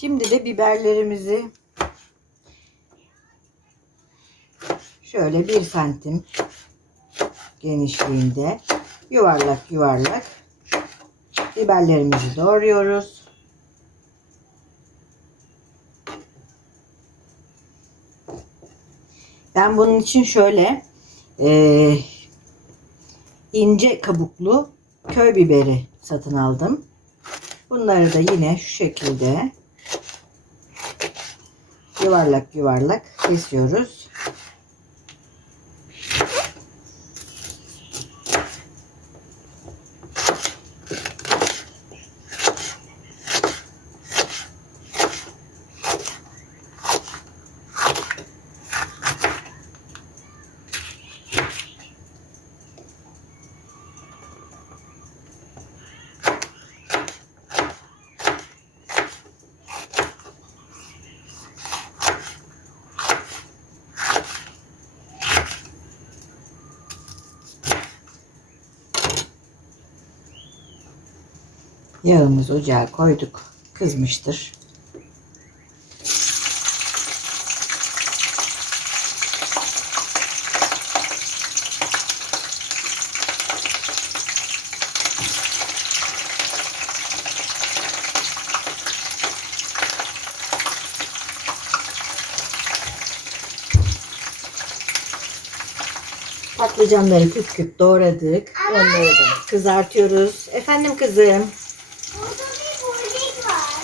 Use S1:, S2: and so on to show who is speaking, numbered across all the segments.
S1: Şimdi de biberlerimizi şöyle bir santim genişliğinde yuvarlak yuvarlak biberlerimizi doğruyoruz. Ben bunun için şöyle eee, ince kabuklu köy biberi satın aldım. Bunları da yine şu şekilde yuvarlak yuvarlak kesiyoruz. Yağımızı ocağa koyduk. Kızmıştır. Patlıcanları küp küp doğradık. Onları da kızartıyoruz. Efendim kızım.
S2: Burada bir bulduk var.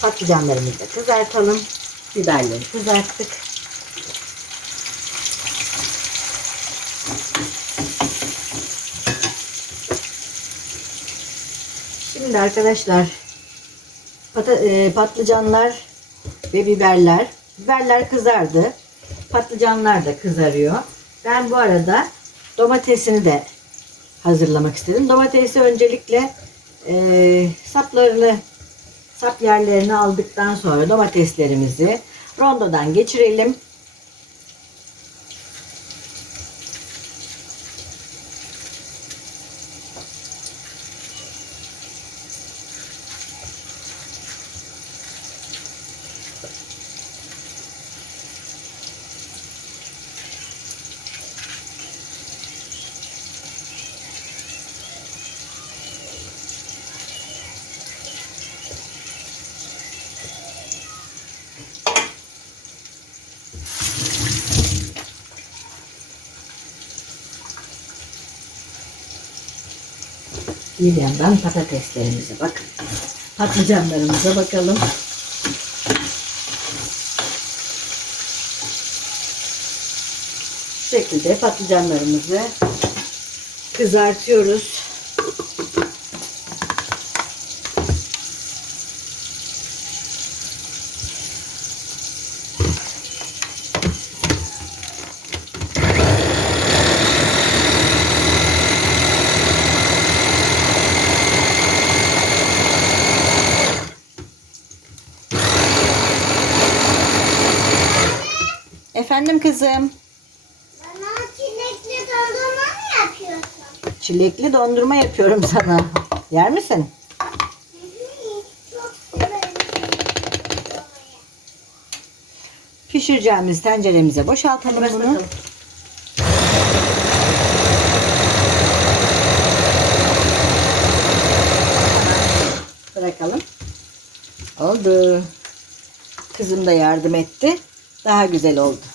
S1: Patlıcanlarımızı da kızartalım. Biberleri kızarttık. Şimdi arkadaşlar e, patlıcanlar ve biberler. Biberler kızardı. Patlıcanlar da kızarıyor. Ben bu arada domatesini de hazırlamak istedim. Domatesi öncelikle e, saplarını sap yerlerini aldıktan sonra domateslerimizi rondodan geçirelim. Bir yandan patateslerimize bakın. Patlıcanlarımıza bakalım. Şu şekilde patlıcanlarımızı kızartıyoruz. Efendim kızım.
S2: Bana çilekli dondurma mı yapıyorsun?
S1: Çilekli dondurma yapıyorum sana. Yer misin? Pişireceğimiz tenceremize boşaltalım bunu. Bırakalım. Oldu. Kızım da yardım etti. Daha güzel oldu.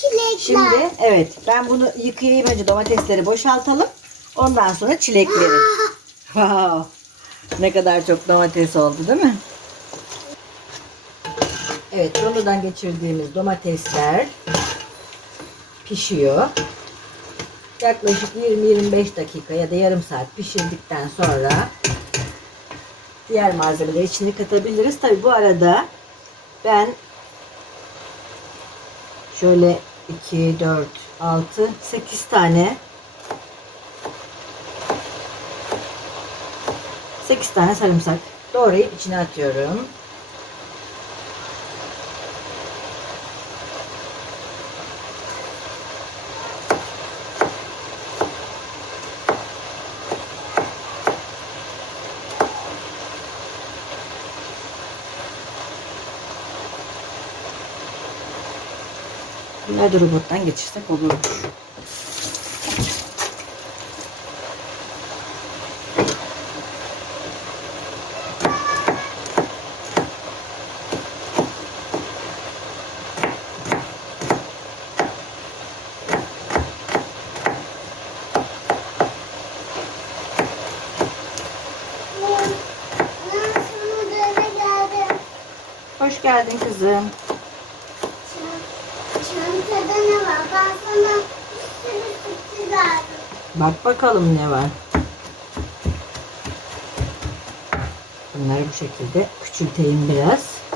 S2: Çilekler.
S1: Şimdi evet ben bunu yıkayayım önce domatesleri boşaltalım. Ondan sonra çilekleri. Wow. Ne kadar çok domates oldu değil mi? Evet rondodan geçirdiğimiz domatesler pişiyor. Yaklaşık 20-25 dakika ya da yarım saat pişirdikten sonra diğer malzemeleri içine katabiliriz. Tabi bu arada ben şöyle 2, 4, 6, 8 tane 8 tane sarımsak doğrayıp içine atıyorum. Bunları da robottan geçirsek olurmuş. Hoş geldin kızım.
S2: Çan- Çantada ne var? Ben sana bir sürü sürpriz aldım.
S1: Bak bakalım ne var. Bunları bu şekilde küçülteyim biraz.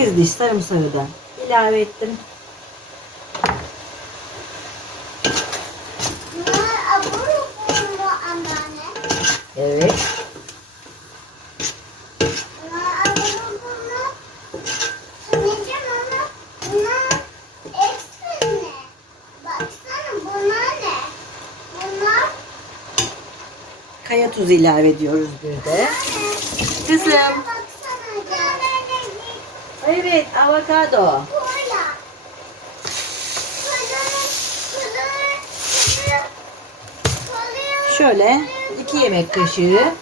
S1: 8, 8 diş sarımsağı da ilave ettim. Evet. Kaya tuzu ilave ediyoruz bir de. Kızım. Evet avokado. Şöyle 2 yemek kaşığı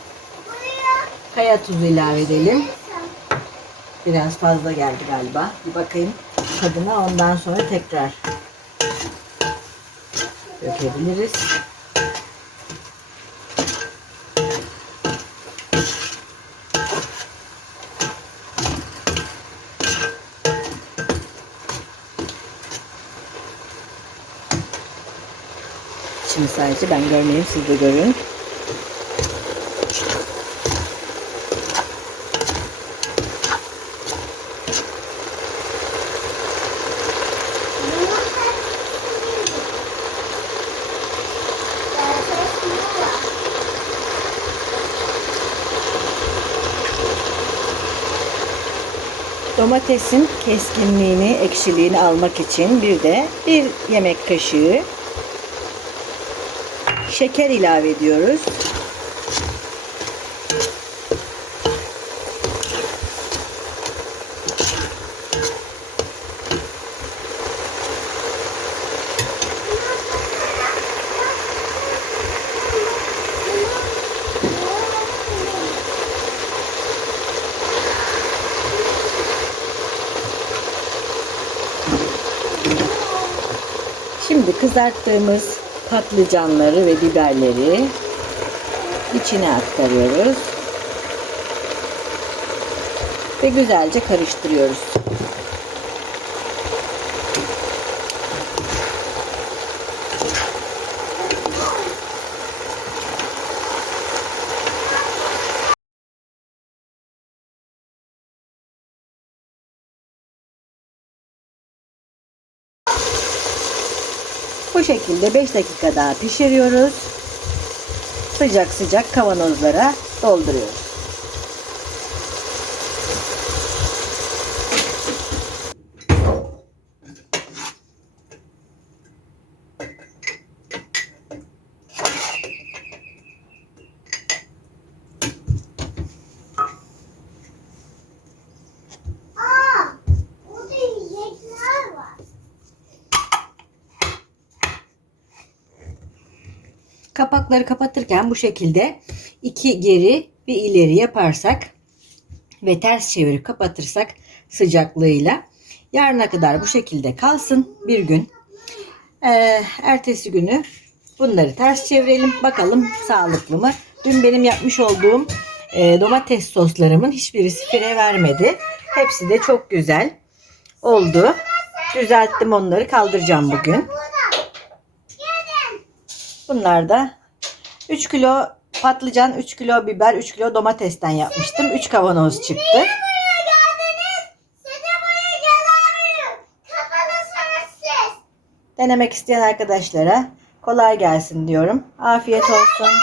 S1: kaya tuzu ilave edelim. Biraz fazla geldi galiba. Bir bakayım tadına ondan sonra tekrar dökebiliriz. Şimdi sadece ben görmeyeyim siz de görün. Domatesin keskinliğini, ekşiliğini almak için bir de bir yemek kaşığı şeker ilave ediyoruz. Şimdi kızarttığımız patlıcanları ve biberleri içine aktarıyoruz. Ve güzelce karıştırıyoruz. Bu şekilde 5 dakika daha pişiriyoruz. Sıcak sıcak kavanozlara dolduruyoruz. Kapakları kapatırken bu şekilde iki geri bir ileri yaparsak ve ters çevirip kapatırsak sıcaklığıyla yarına kadar bu şekilde kalsın bir gün. Ee, ertesi günü bunları ters çevirelim bakalım sağlıklı mı? Dün benim yapmış olduğum e, domates soslarımın hiçbirisi fire vermedi. Hepsi de çok güzel oldu. Düzelttim onları kaldıracağım bugün. Bunlar da 3 kilo patlıcan, 3 kilo biber, 3 kilo domatesten yapmıştım. 3 kavanoz çıktı. Denemek isteyen arkadaşlara kolay gelsin diyorum. Afiyet olsun.